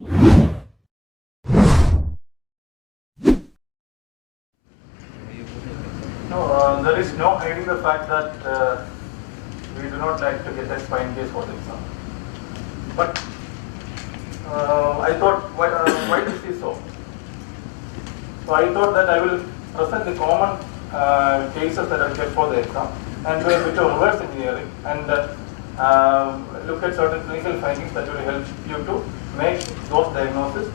No, there is no hiding the fact that we do not like to get a spine case for the exam. But I thought, why this is so? So I thought that I will present the common cases that are kept for the exam and do a bit of reverse engineering and look at certain clinical findings that will help you to make those diagnoses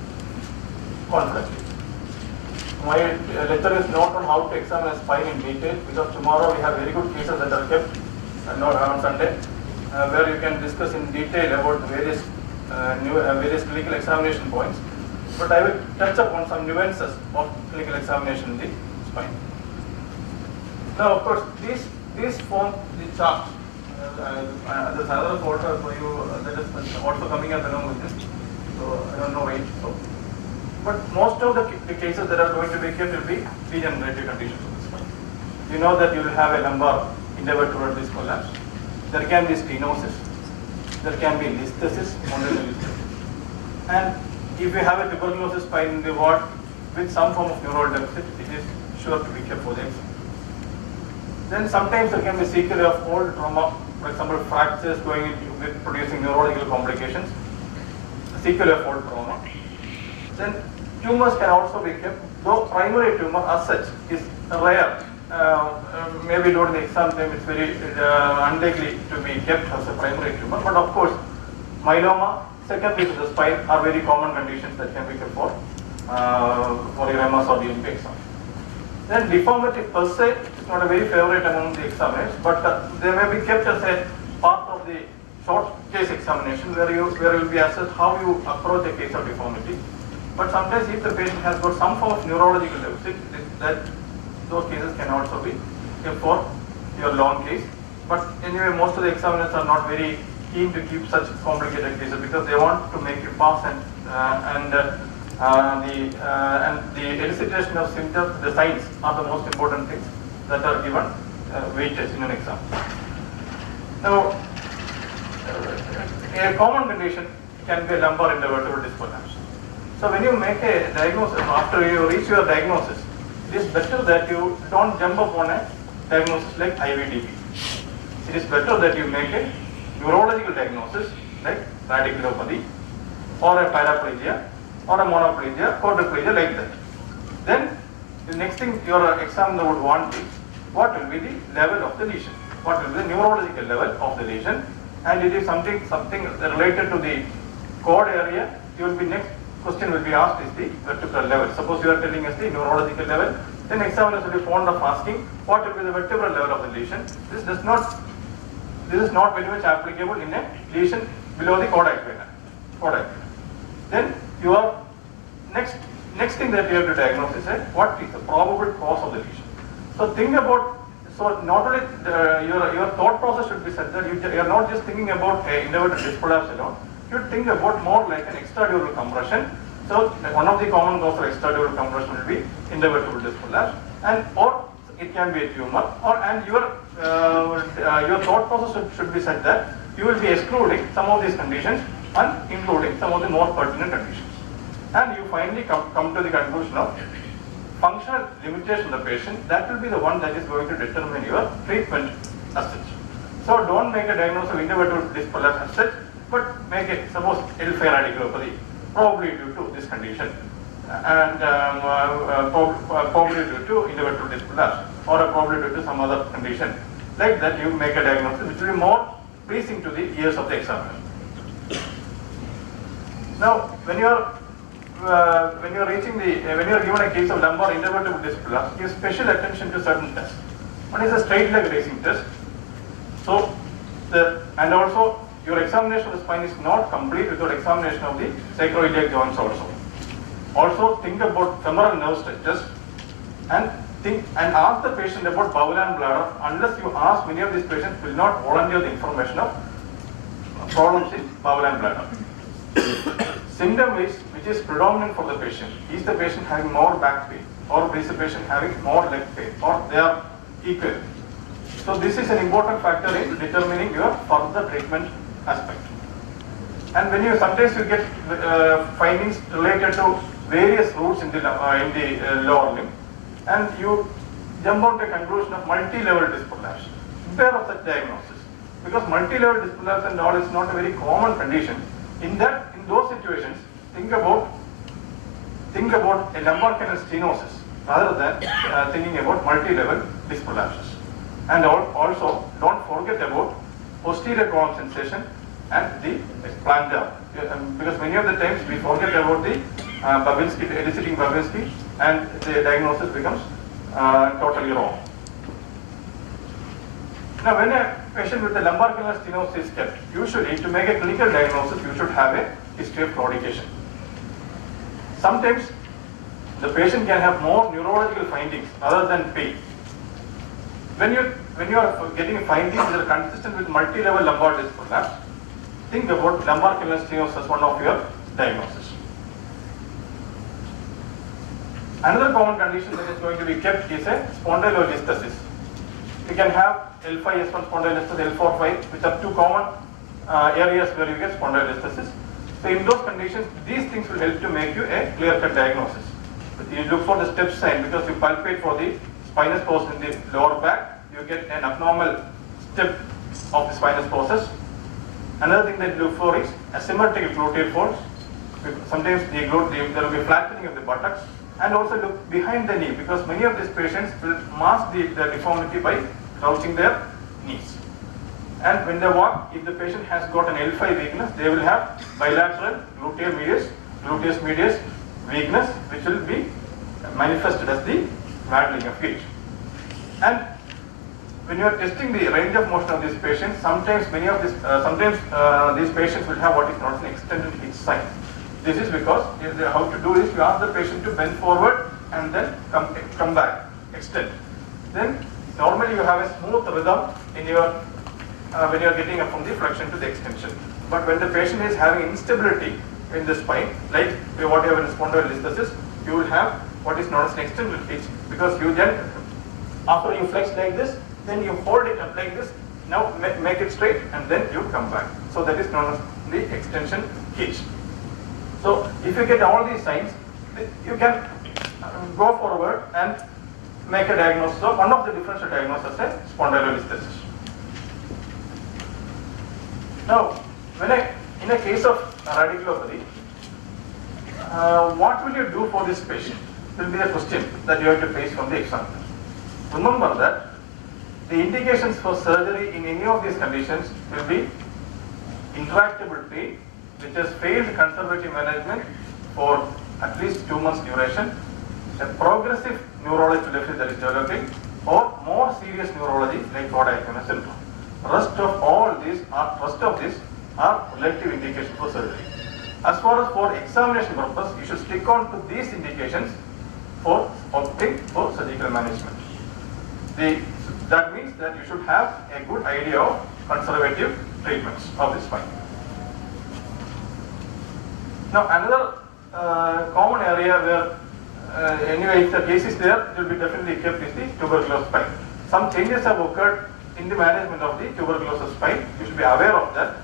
confidently. My lecture is not on how to examine a spine in detail, because tomorrow we have very good cases that are kept not on Sunday, where you can discuss in detail about various various clinical examination points. But I will touch upon some nuances of clinical examination in the spine. Now, of course, these form the chart. There's another folder for you that is also coming up along with this. So I don't know why. So, but most of the cases that are going to be kept will be degenerative conditions of the spine. You know that you will have a lumbar intervertebral disc collapse. There can be stenosis. There can be listhesis, and if you have a tuberculosis spine in the ward with some form of neural deficit, it is sure to be kept for the exam. Then sometimes there can be sequelae of old trauma, for example, fractures going into with producing neurological complications, sequelae of old trauma. Then tumors can also be kept, though primary tumor as such is rare. Maybe during the exam time it's very unlikely to be kept as a primary tumor, but of course myeloma, secondary to the spine are very common conditions that can be kept for your MS or the MP exam. Then deformity per se is not a very favorite among the examiners, but they may be kept as a part of the short case examination where you will be assessed how you approach a case of deformity. But sometimes if the patient has got some form of neurological deficit, those cases can also be kept for your long case. But anyway, most of the examiners are not very keen to keep such complicated cases because they want to make you pass, and the elicitation of symptoms, the signs are the most important things that are given weightage in an exam. Now, a common condition can be a lumbar intervertebral disc collapse. So when you make a diagnosis, after you reach your diagnosis, it is better that you don't jump upon a diagnosis like IVDP. It is better that you make a neurological diagnosis like radiculopathy or a paraplegia or a monoplegia, quadriplegia, like that. Then the next thing your examiner would want is what will be the level of the lesion, what will be the neurological level of the lesion, and it is something related to the cord area. You will be next question will be asked is the vertebral level. Suppose you are telling us the neurological level, then examiners will be fond of asking what will be the vertebral level of the lesion. This is not very much applicable in a lesion below the caudate vena. Then your next thing that you have to diagnose is what is the probable cause of the lesion. So think about, so not only your thought process should be such that you are not just thinking about intervertebral disc collapse alone. You should think about more like an extradural compression. So one of the common causes of extradural compression will be intervertebral disc collapse, and or it can be a tumor, and your thought process should be such that you will be excluding some of these conditions and including some of the more pertinent conditions. And you finally come to the conclusion of functional limitation of the patient. That will be the one that is going to determine your treatment as such. So don't make a diagnosis of intervertebral disc collapse as such, but make it, suppose L5 radiculopathy, probably due to this condition, and probably due to intervertebral disc collapse, or probably due to some other condition. Like that, you make a diagnosis which will be more pleasing to the ears of the examiner. Now, when you are given a case of lumbar intervertebral disc collapse, give special attention to certain tests. One is a straight leg raising test. So, and also your examination of the spine is not complete without examination of the sacroiliac joints also. Also think about femoral nerve stretches and ask the patient about bowel and bladder. Unless you ask, many of these patients will not volunteer the information of problems in bowel and bladder. Symptomwise, which is predominant for the patient, is the patient having more back pain, or is the patient having more leg pain, or they are equal. So this is an important factor in determining your further treatment aspect. And when you sometimes you get findings related to various roots in the lower limb, and you jump on to a conclusion of multi-level disc prolapse. Beware of such diagnosis, because multi-level disc prolapse and all is not a very common condition. In those situations, think about a lumbar canal stenosis rather than thinking about multi-level disc prolapses. And also, don't forget about posterior column sensation and the plantar, because many of the times we forget about the Babinski, eliciting Babinski, and the diagnosis becomes totally wrong. Now, when a patient with a lumbar canal stenosis is kept, usually to make a clinical diagnosis, you should have a history of claudication. Sometimes the patient can have more neurological findings other than pain. When you are getting findings that are consistent with multi-level lumbar disc prolapse, think about lumbar canal stenosis as one of your diagnoses. Another common condition that is going to be kept is a spondylolisthesis. You can have L5 S1 spondylolisthesis, L4 5, which are two common areas where you get spondylolisthesis. So in those conditions, these things will help to make you a clear-cut diagnosis. But you look for the step sign because you palpate for the spinous process in the lower back, you get an abnormal step of the spinous process. Another thing that you look for is asymmetrical gluteal folds. Sometimes there will be flattening of the buttocks, and also look behind the knee, because many of these patients will mask the deformity by crouching their knees. And when they walk, if the patient has got an L5 weakness, they will have bilateral gluteus medius weakness, which will be manifested as the waddling of gait. And when you are testing the range of motion of these patients, sometimes these patients will have what is known as an extended hitch sign. This is because how to do is you ask the patient to bend forward and then come back, extend. Then normally you have a smooth rhythm in your when you are getting up from the flexion to the extension. But when the patient is having instability in the spine, like what you have in spondylolisthesis, you will have what is known as an extended hitch, because you then, after you flex like this, then you hold it up like this, now make it straight, and then you come back. So that is known as the extension hitch. So if you get all these signs, you can go forward and make a diagnosis of one of the differential diagnoses as spondylolisthesis. Now, in a case of radiculopathy, what will you do for this patient? Will be the question that you have to face from the examiner. Remember that the indications for surgery in any of these conditions will be intractable pain, which has failed conservative management for at least 2 months duration, a progressive neurological deficit that is developing, or more serious neurology like Brachioradialis syndrome. Rest of these are relative indications for surgery. As far as for examination purpose, you should stick on to these indications for opting for surgical management. That means that you should have a good idea of conservative treatments of this spine. Now another common area where anyway if the case is there, it will be definitely kept is the tuberculous spine. Some changes have occurred in the management of the tuberculosis spine. You should be aware of that.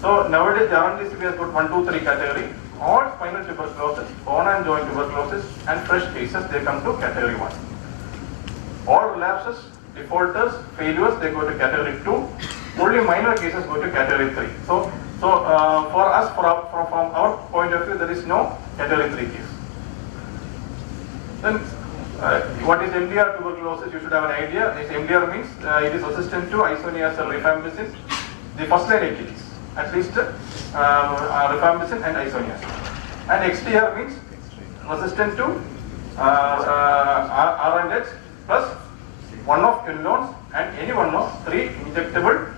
So nowadays the RNDCP has got 1, 2, 3 category. All spinal tuberculosis, bone and joint tuberculosis, and fresh cases, they come to category 1. All relapses, defaulters, failures, they go to category 2. Only minor cases go to category 3. So for us, from our point of view, there is no category 3 case. Then what is MDR tuberculosis? You should have an idea. This MDR means it is resistant to isoniazid rifampicin, the first line Achilles, at least rifampicin and isoniazid. And XDR means resistant to R&H plus one of quinolones and any one of 3 injectable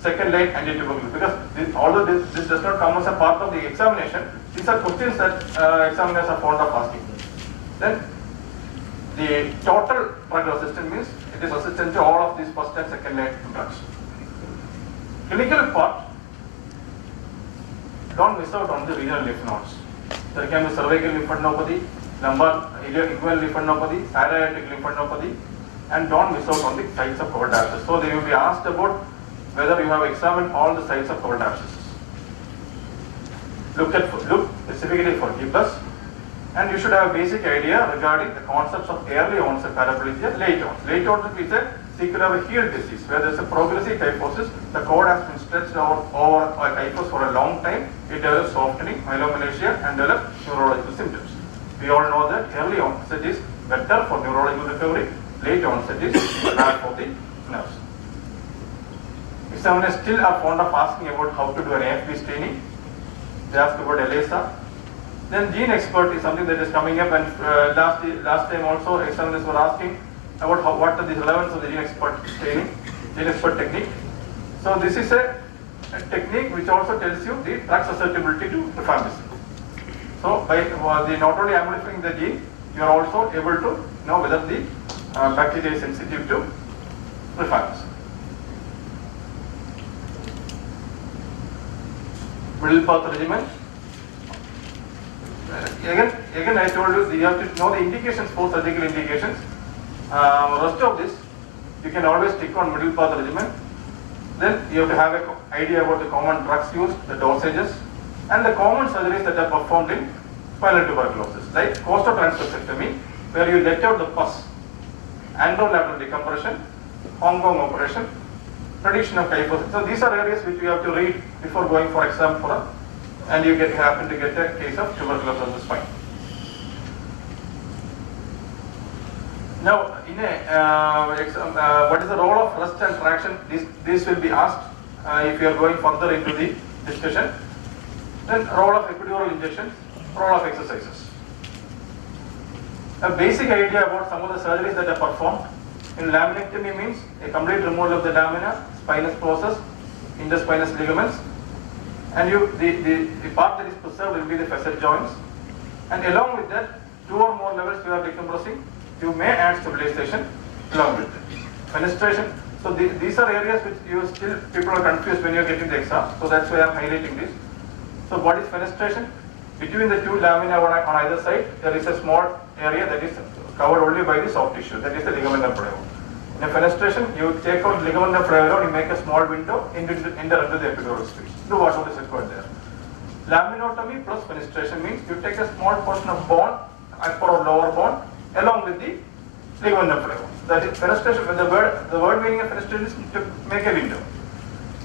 second line antitubercular. Because although this does not come as a part of the examination, these are questions that examiners are fond of asking. Then the total drug resistant means it is resistant to all of these first and second line drugs. Clinical part, don't miss out on the renal lymph nodes. There can be cervical lymphadenopathy, lumbar inguinal lymphadenopathy, paraaortic lymphadenopathy, and don't miss out on the sites of covered abscess. So they will be asked about whether you have examined all the sites of covered abscesses. look specifically for hipless, and you should have a basic idea regarding the concepts of early onset paraplegia, late onset. Late onset is a sequel of a heel disease where there is a progressive kyphosis. The cord has been stretched over a kyphos for a long time. It develops softening, myelomalacia, and develops neurological symptoms. We all know that early onset is better for neurological recovery. Late onset is bad for the nerves. Examiners still are fond of asking about how to do an AFP staining. They ask about ELISA. Then gene expert is something that is coming up, and last time also examiners were asking about what are the relevance of the gene expert staining, gene expert technique. So this is a technique which also tells you the drug susceptibility to rifampicin. So by not only amplifying the gene, you are also able to know whether the bacteria is sensitive to rifampicin. Middle path regimen. Again, I told you have to know the indications for surgical indications. Rest of this, you can always stick on middle path regimen. Then you have to have an idea about the common drugs used, the dosages, and the common surgeries that are performed in spinal tuberculosis, like costotransfixectomy, where you let out the pus, anterolateral decompression, Hong Kong operation, prediction of kyphosis. So these are areas which you have to read before going for exam and you happen to get a case of tuberculosis of the spine. Now, in what is the role of rest and traction? This will be asked if you are going further into the discussion. Then role of epidural injections, role of exercises. A basic idea about some of the surgeries that are performed. In laminectomy means a complete removal of the lamina, spinous process, interspinous ligaments, and the part that is preserved will be the facet joints. And along with that, 2 or more levels you are decompressing. You may add stabilization along with it. Fenestration. So these are areas which people are confused when you are getting the exam. So that's why I am highlighting this. So what is fenestration? Between the 2 lamina on either side, there is a small area that is covered only by the soft tissue. That is the ligamentum brevis. In a fenestration, you take out ligamentum brevis, you make a small window, enter into the epidural space. Do whatever is required there. Laminotomy plus fenestration means you take a small portion of bone, upper or lower bone, along with the ligamentum brevis. That is fenestration. When the word meaning of fenestration is to make a window.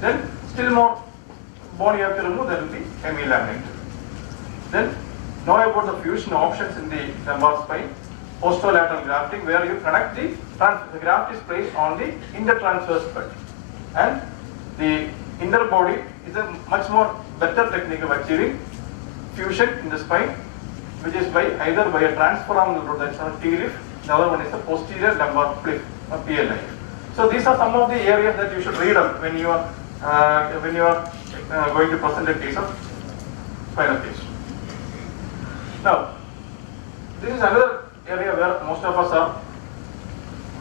Then still more bone you have to remove, that will be hemilaminectomy. Then know about the fusion options in the lumbar spine. Posterolateral grafting, where you connect the graft is placed on the intertransverse bed, and the interbody is a much more better technique of achieving fusion in the spine, which is either by a transforaminal route, that's called T-lift. The other one is the posterior lumbar flip, or PLI. So these are some of the areas that you should read up when you are going to present a case of spinal case. Now, this is another area where most of us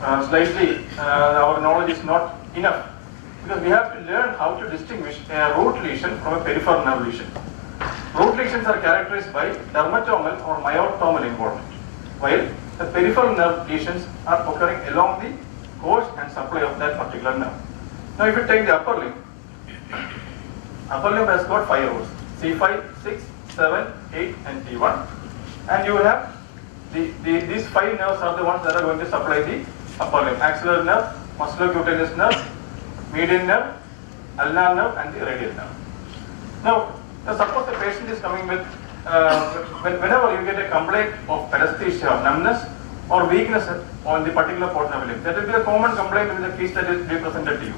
are slightly, our knowledge is not enough, because we have to learn how to distinguish a root lesion from a peripheral nerve lesion. Root lesions are characterized by dermatomal or myotomal involvement, while the peripheral nerve lesions are occurring along the course and supply of that particular nerve. Now, if you take the upper limb has got 5 rows, C5, 6, 7, 8, and T1, and you have these 5 nerves are the ones that are going to supply the upper limb: axillary nerve, musculocutaneous nerve, median nerve, ulnar nerve, and the radial nerve. Now suppose the patient is coming with, whenever you get a complaint of paresthesia, numbness, or weakness on the particular portion of the limb, that will be a common complaint in the case that is presented to you.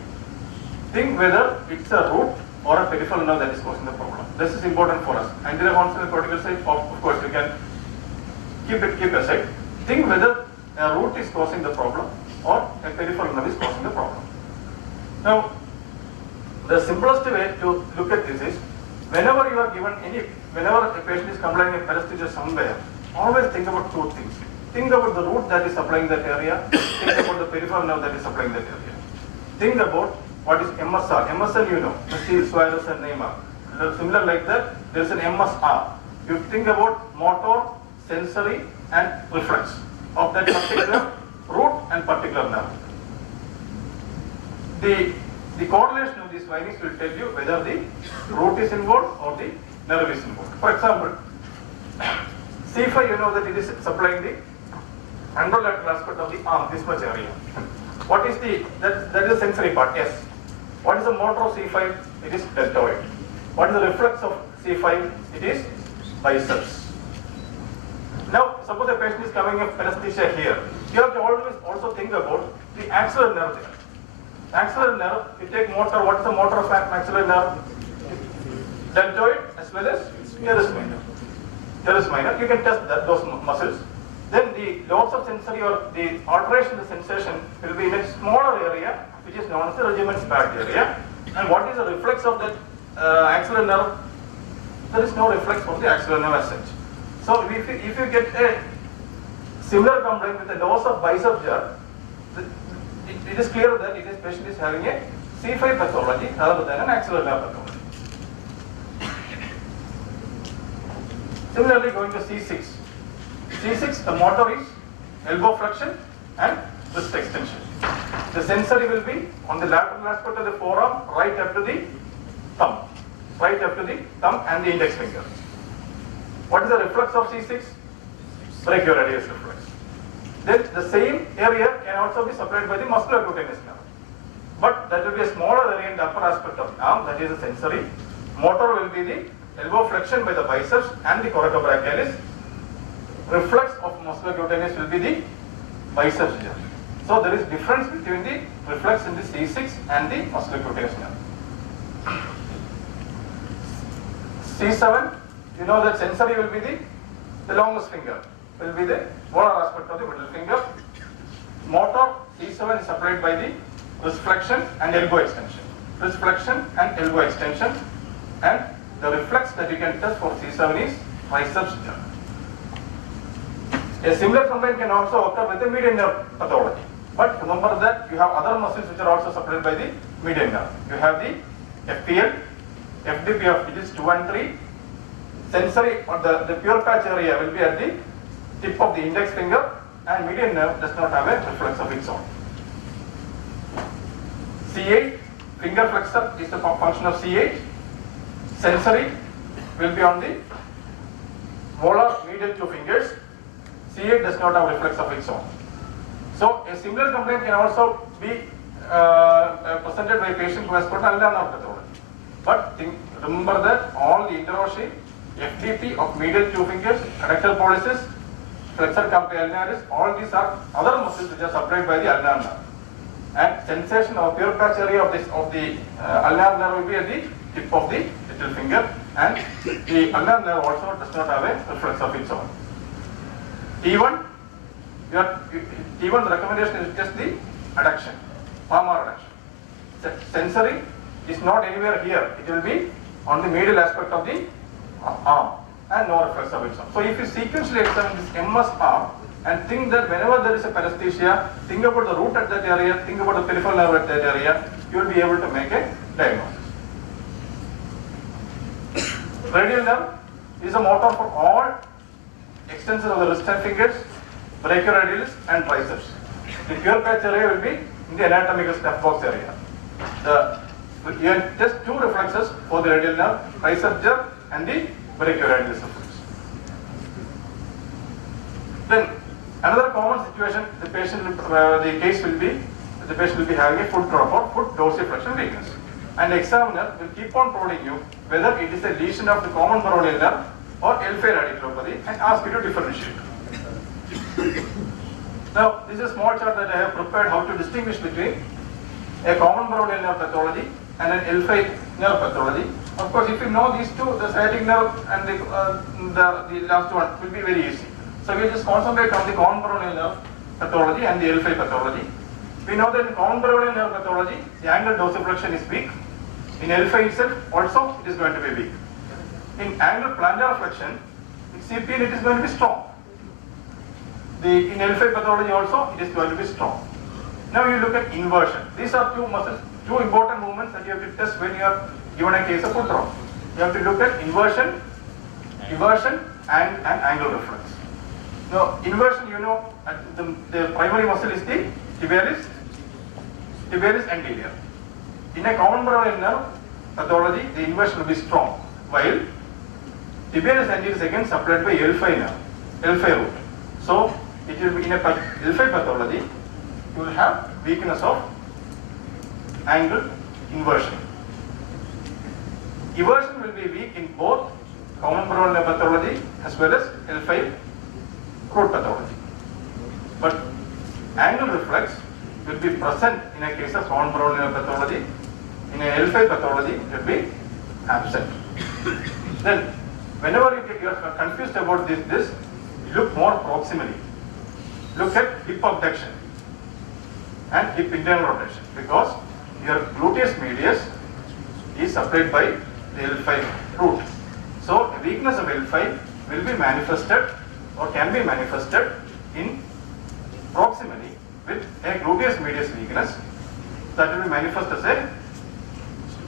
Think whether it's a root or a peripheral nerve that is causing the problem. This is important for us. Anterior consonant cortical side, of course, you can keep aside. Think whether a root is causing the problem or a peripheral nerve is causing the problem. Now, the simplest way to look at this is, whenever a patient is complaining of paresthesia somewhere, always think about 2 things. Think about the root that is supplying that area. Think about the peripheral nerve that is supplying that area. Think about what is MSR. MSR, you know, Mr. Suarez and Neymar. Similar like that, there is an MSR. You think about motor, sensory, and reflex of that particular root and particular nerve. The correlation of these findings will tell you whether the root is involved or the nerve is involved. For example, C5, you know that it is supplying the anterolateral aspect of the arm, this much area. What is that is the sensory part, yes. What is the motor of C5? It is deltoid. What is the reflex of C5? It is biceps. Now, suppose a patient is coming with paresthesia here. You have to always also think about the axillary nerve there. Axillary nerve, you take motor, what is the motor of axillary nerve? Deltoid as well as teres minor. Teres minor, you can test those muscles. Then the loss of sensory or the alteration of the sensation will be in a smaller area, which is known as the regiment's pad area. And what is the reflex of that axillary nerve? There is no reflex of the axillary nerve as such. So if you get a similar complaint with a loss of bicep jerk, it is clear that this patient is having a C5 pathology rather than an axillary nerve pathology. Similarly, going to C6. C6, the motor is elbow flexion and wrist extension. The sensory will be on the lateral aspect of the forearm, right up to the thumb. Right up to the thumb and the index finger. What is the reflex of C6? Brachioradialis reflex. Then the same area can also be supplied by the musculocutaneous nerve. But that will be a smaller area in the upper aspect of the arm, that is the sensory. Motor will be the elbow flexion by the biceps and the coracobrachialis. Reflex of musculocutaneous will be the biceps jerk. So there is difference between the reflex in the C6 and the musculocutaneous nerve. C7, you know that sensory will be the longest finger, will be the volar aspect of the middle finger. Motor, C7 is supplied by the wrist flexion and elbow extension. Wrist flexion and elbow extension. And the reflex that you can test for C7 is triceps jerk. A similar complaint can also occur with the median nerve pathology. But remember that you have other muscles which are also supplied by the median nerve. You have the FPL, FDP of digits 2 and 3. Sensory or the pure patch area will be at the tip of the index finger, and median nerve does not have a reflex of its own. C8, finger flexor is the function of C8. Sensory will be on the volar medial 2 fingers. C8 does not have reflex of its own. So a similar complaint can also be presented by a patient who has got ulnar nerve pathology. But remember that all the interosseous, FDP of medial 2 fingers, adductor pollicis, flexor carpi ulnaris, all these are other muscles which are supplied by the ulnar nerve. And sensation of pure patch area of the ulnar nerve will be at the tip of the little finger, and the ulnar nerve also does not have a reflex of its own. T1, the recommendation is just the adduction, palmar adduction. Sensory is not anywhere here, it will be on the medial aspect of the arm and no reflex of its own. So if you sequentially examine this MS arm and think that whenever there is a paresthesia, think about the root at that area, think about the peripheral nerve at that area, you will be able to make a diagnosis. Radial nerve is a motor for all extensions of the wrist and fingers, brachioradialis and triceps. The pure patch area will be in the anatomical snuff box area. You have just 2 reflexes for the radial nerve, triceps jerk and the brachioradialis reflex. Then another common situation, the case will be having a foot drop or foot dorsiflexion weakness. And the examiner will keep on prodding you whether it is a lesion of the common peroneal nerve or L5 radiculopathy and ask you to differentiate. Now, this is a small chart that I have prepared how to distinguish between a common peroneal nerve pathology and an L5 nerve pathology. Of course, if you know these two, the sciatic nerve and the last one will be very easy. So we just concentrate on the common peroneal nerve pathology and the L5 pathology. We know that in common peroneal nerve pathology, the angle dorsiflexion is weak. In L5 itself, also it is going to be weak. In angle plantar flexion, in CPN it is going to be strong. In L5 pathology also, it is going to be strong. Now you look at inversion. These are two muscles, two important movements that you have to test when you are given a case of foot drop. You have to look at inversion, eversion, and angle reflex. Now, inversion, you know, the primary muscle is the tibialis anterior. In a common peroneal nerve pathology, the inversion will be strong, while Tibialis anterior is again supplied by L5 nerve, L5 root. So it will be in a L5 pathology, you will have weakness of angle inversion. Eversion will be weak in both common predominant pathology as well as L5 root pathology. But angle reflex will be present in a case of common predominant pathology. In a L5 pathology, it will be absent. Then, whenever you are confused about this, look more proximally. Look at hip abduction and hip internal rotation, because your gluteus medius is supplied by the L5 root. So, the weakness of L5 will be manifested or can be manifested in proximally with a gluteus medius weakness that will be manifested as a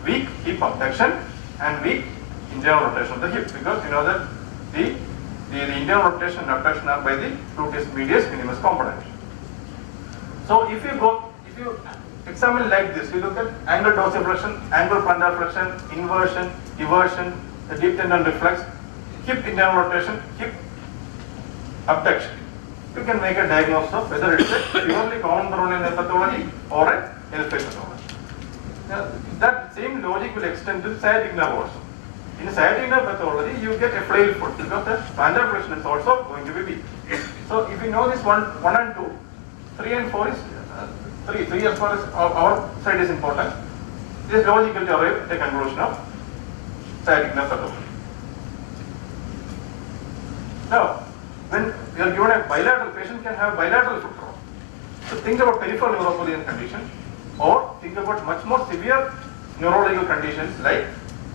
weak hip abduction and weak internal rotation of the hip, because you know that the internal rotation and abduction are by the gluteus medius minimus component. So if you examine like this, you look at angle dorsiflexion, angle plantar flexion, inversion, eversion, the deep tendon reflex, hip internal rotation, hip abduction. You can make a diagnosis of whether it is a purely common predominant pathology or a L5 pathology. Now, that same logic will extend to sciatic nerve also. In sciatic nerve pathology, you get a flail foot because the plantar flexion is also going to be weak. So, if you know this 1 and 2, 3 and 4 is 3 as far as our side is important. It is logical to arrive at a conclusion of sciatic nerve pathology. Now, when you are given a bilateral, patient can have bilateral foot problem. So, think about peripheral neuropathy condition, or think about much more severe neurological conditions like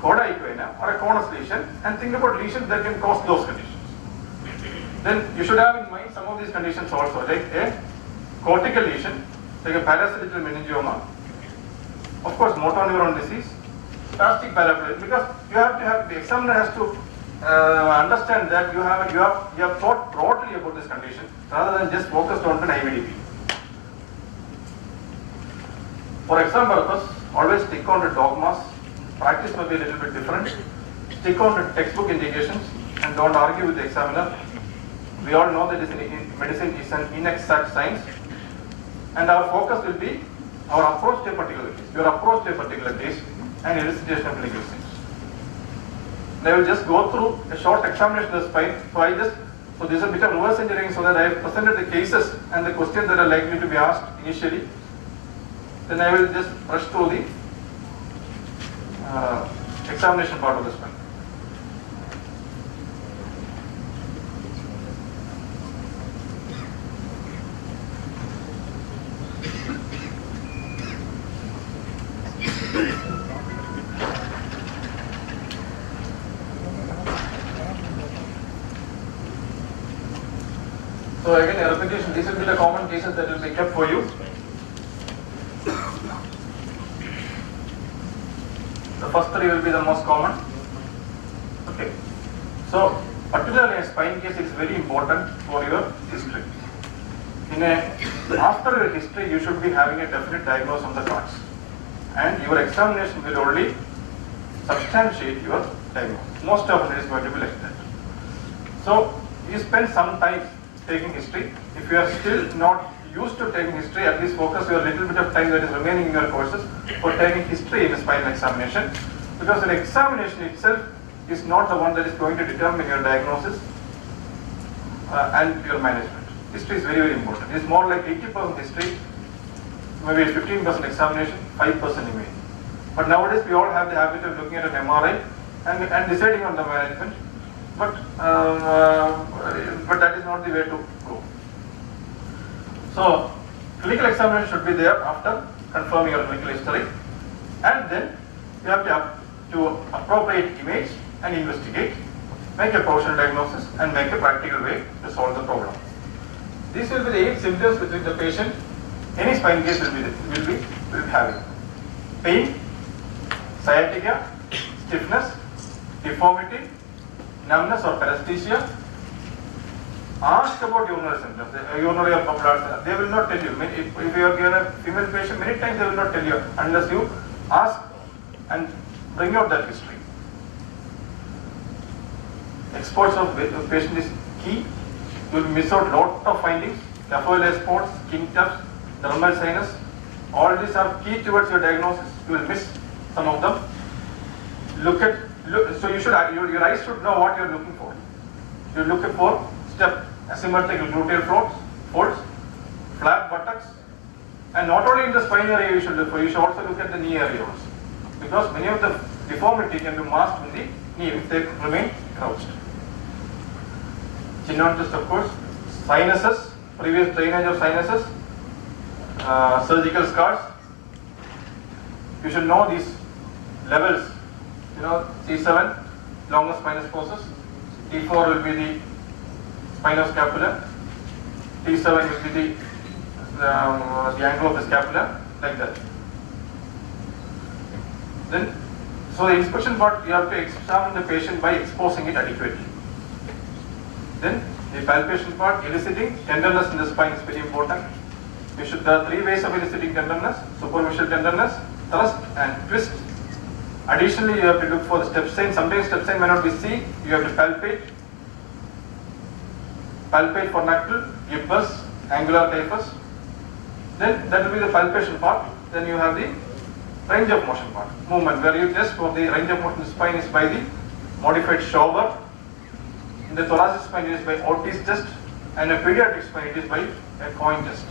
coda equina or a conus lesion, and think about lesions that can cause those conditions. Then you should have in mind some of these conditions also, like a cortical lesion, like a parasitical meningioma, of course motor neuron disease, spastic paraplegia, because you have to have, the examiner has to understand that you have thought broadly about this condition rather than just focused on an IVDP. For exam purpose, always stick on the dogmas. Practice may be a little bit different. Stick on the textbook indications and don't argue with the examiner. We all know that medicine is an inexact science, and our focus will be our approach to a particular case, your approach to a particular case, and elicitation of clinical things. I will just go through a short examination of the spine. So this is a bit of reverse engineering, so that I have presented the cases and the questions that are likely to be asked initially. Then I will just rush through the examination part of the spine. So again, a repetition, these will be the common cases that will be kept for you. The first three will be the most common. Okay. So particularly a spine case is very important for your history. After your history, you should be having a definite diagnosis on the cards, and your examination will only substantiate your diagnosis. Most often it is going to be like that. So you spend some time taking history. If you are still not used to taking history, at least focus your little bit of time that is remaining in your courses for taking history in a spinal examination, because the examination itself is not the one that is going to determine your diagnosis and your management. History is very, very important. It is more like 80% history, maybe 15% examination, 5% imaging. But nowadays we all have the habit of looking at an MRI and deciding on the management. But that is not the way to go. So clinical examination should be there after confirming your clinical history, and then you have to appropriate image and investigate, make a provisional diagnosis, and make a practical way to solve the problem. These will be the 8 symptoms which the patient, any spine case will be having: pain, sciatica, stiffness, deformity, numbness or paresthesia. Ask about urinary symptoms, urinary or blood. They will not tell you. If you are given a female patient, many times they will not tell you unless you ask and bring out that history. Exposure of the patient is key. You will miss out lot of findings. Scaphoidal spots, skin tufts, dermal sinus. All these are key towards your diagnosis. You will miss some of them. So your eyes should know what you are looking for. You are looking for step, asymmetrical gluteal folds, flat buttocks, and not only in the spine area you should look for. You should also look at the knee area also, because many of the deformity can be masked in the knee if they remain crouched. Chin on test, of course, sinuses, previous drainage of sinuses, surgical scars. You should know these levels. You know, C7, longest spinous process. T4 will be the spinosacular. T7 will be the angle of the scapula, like that. Then, so the inspection part, you have to examine the patient by exposing it adequately. Then, the palpation part, eliciting tenderness in the spine is very important. There are three ways of eliciting tenderness: superficial tenderness, thrust, and twist. Additionally, you have to look for the step sign. Sometimes step sign may not be seen. You have to palpate for knuckle, gibbus, angular typhus. Then that will be the palpation part. Then you have the range of motion part, movement, where you test for the range of motion. The spine is by the modified Schauber. In the thoracic spine, it is by Ortiz test, and a pediatric spine, it is by a Coin test.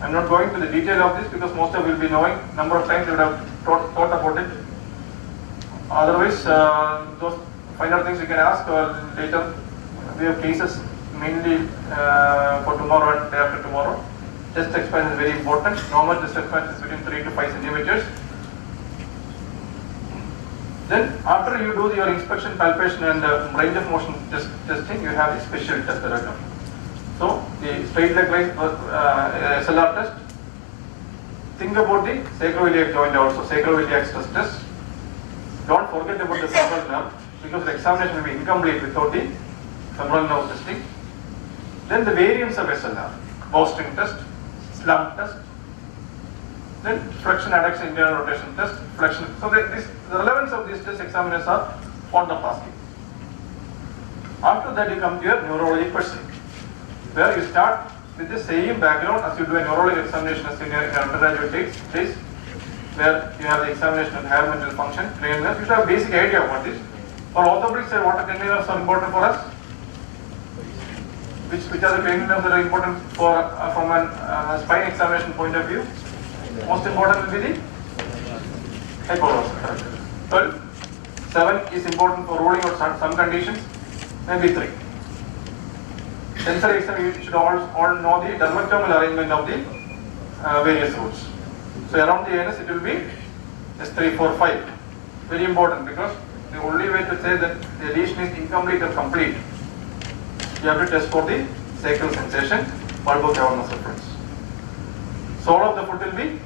I am not going to the detail of this because most of you will be knowing. Number of times you would have thought about it. Otherwise, those finer things you can ask later. We have cases mainly for tomorrow and day after tomorrow. Chest expansion is very important. Normal chest expansion is between 3 to 5 centimeters. Then, after you do your inspection, palpation, and range of motion testing, you have a special test that are done. So, the straight leg raise SLR test. Think about the sacroiliac joint also, sacroiliac stress test. Don't forget about the femoral nerve, because the examination will be incomplete without the femoral nerve testing. Then the variants of SLR, bowstring test, slump test, then flexion, adduction, internal rotation test, flexion. So the relevance of these test examiners are fond of asking. After that, you come to your neurology question, where you start with the same background as you do a neurology examination as in your undergraduate days, where you have the examination of higher mental function, cranial nerves. You should have a basic idea about this. For orthopedics, what are cranial nerves are important for us? Which are the cranial nerves that are important for from a spine examination point of view? Most important will be the hypoglossal. 12. 7 is important for ruling out some conditions, maybe 3. Sensory exam, you should all know the dermatomal arrangement of the various roots. So around the anus it will be S3, 4, 5. Very important, because the only way to say that the lesion is incomplete or complete, you have to test for the sacral sensation, bulbocavernous reference. Sole of the foot will be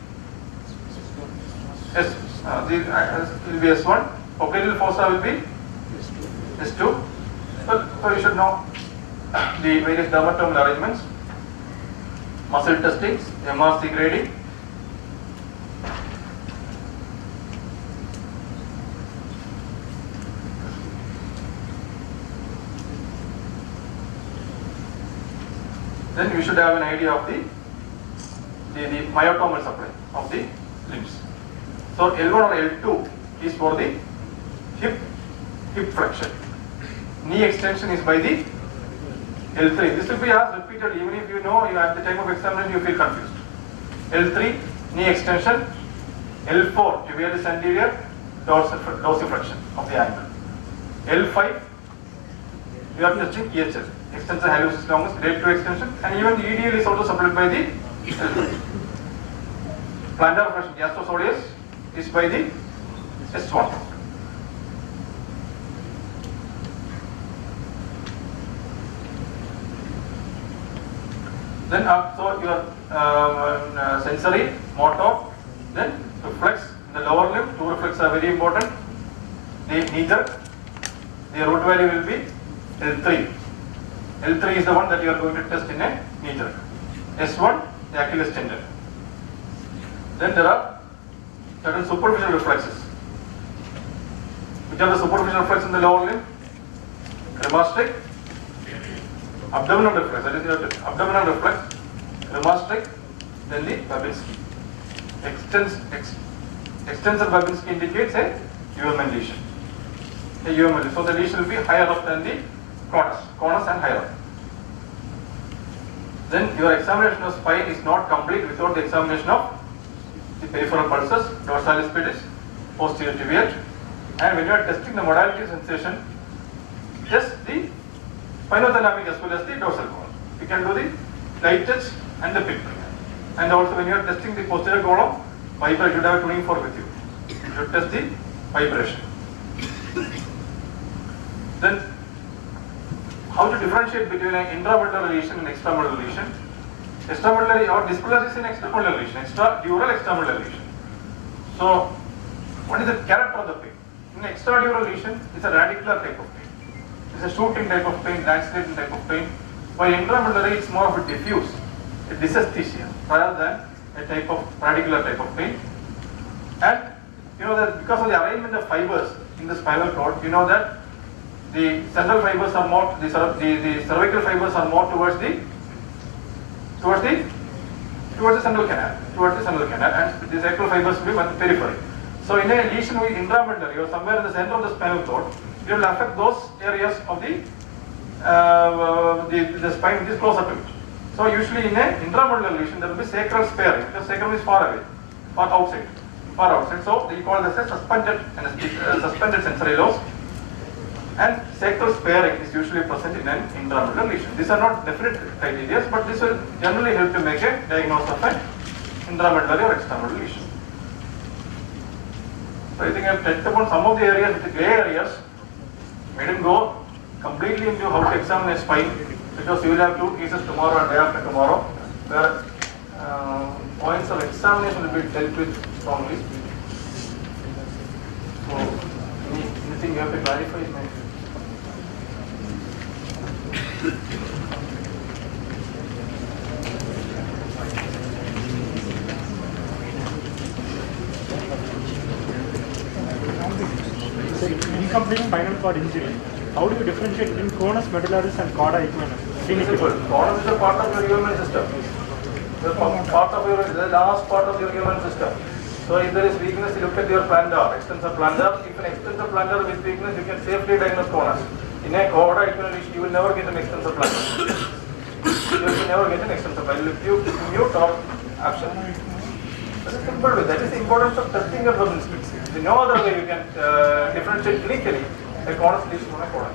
will be S1. Popliteal fossa will be S2. So you should know the various dermatomal arrangements, muscle testings, MRC grading. Then you should have an idea of the myotomal supply of the limbs. So L1 or L2 is for the hip flexion. Knee extension is by the L3. This will be asked repeatedly, even if you know you at the time of examination you feel confused. L3, knee extension. L4, tibialis anterior, dorsiflexion of the ankle. L5, you are testing EHS, extensor hallucis longus, grade 2 extension, and even the EDL is also supplied by the L5. Plantar flexion, gastrosolius, is by the S1. Then so your sensory, motor, then reflex in the lower limb. 2 reflex are very important. The knee jerk, the root value will be L3. L3 is the one that you are going to test in a knee jerk. S1, the Achilles tendon. Then there are certain superficial reflexes. Which are the superficial reflexes in the lower limb? Cremastric, abdominal reflex, that is your abdominal reflex, cremastric, then the Babinski. Extensor Babinski indicates a UMN lesion. A UMN lesion. So the lesion will be higher up than the conus and higher up. Then your examination of spine is not complete without the examination of the peripheral pulses, dorsalis pedis, posterior tibial, and when you are testing the modality sensation, test the spinothalamic as well as the dorsal column. You can do the light touch and the pinprick. And also when you are testing the posterior column, vibration, you should have a tuning fork with you. You should test the vibration. Then, how to differentiate between an intramedullary lesion and extramedullary lesion? Extramedullary or displaced is an extramedullary lesion, extradural extramedullary lesion. So, what is the character of the pain? In extradural lesion, it's a radicular type of pain. It's a shooting type of pain, lancinating type of pain. While intramedullary, it's more of a diffuse, a dysesthesia, rather than a type of radicular type of pain. And you know that because of the arrangement of fibers in the spinal cord, you know that the central fibers are more, the cervical fibers are more towards the central canal, and the sacral fibers will be on the periphery. So in a lesion with intramedullary or somewhere in the center of the spinal cord, it will affect those areas of the spine which is closer to it. So usually in a intramedullary lesion there will be sacral sparing because sacrum is far away, far outside. So you call this a suspended sensory loss. And sacral sparing is usually present in an intramedullary lesion. These are not definite criteria, but this will generally help to make a diagnosis of an intramedullary or extramedullary lesion. So I think I have touched upon some of the areas, the gray areas. We didn't go completely into how to examine a spine because we will have 2 cases tomorrow and day after tomorrow where points of examination will be dealt with strongly. So anything you have to clarify? Incomplete spinal cord injury. How do you differentiate between conus medullaris and cauda equina? Simple. Conus is a part of your human system. The last part of your human system. So if there is weakness, you look at your plantar, extensor plantar. If an extensor plantar with weakness, you can safely diagnose conus. In a cauda equina lesion, you will never get an extensor plantar. You will never get an extensor plantar. If you mute or absent. That is simple way. That is the importance of testing your Babinski. There is no other way you can differentiate clinically a conus lesion from a cauda.